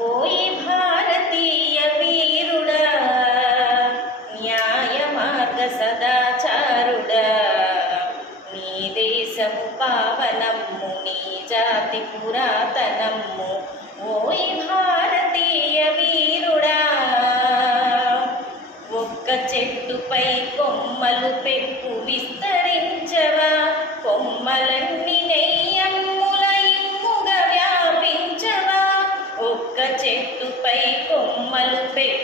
ఓయి భారతీయ వీరుడా, న్యాయ మార్గ సదాచారుడా, నీ దేశము పావనమ్ము, నీ జాతి పురాతనమ్ము. ఓయి భారతీయ వీరుడా, ఒక్క చెట్టుపై కొమ్మలు పెప్పు విస్తరించవా, కొమ్మలన్నీ నెయ్యమ్ముల ఇమ్ముగా వ్యాపించవా. ఒక్క చెట్టుపై కొమ్మలు పెప్పు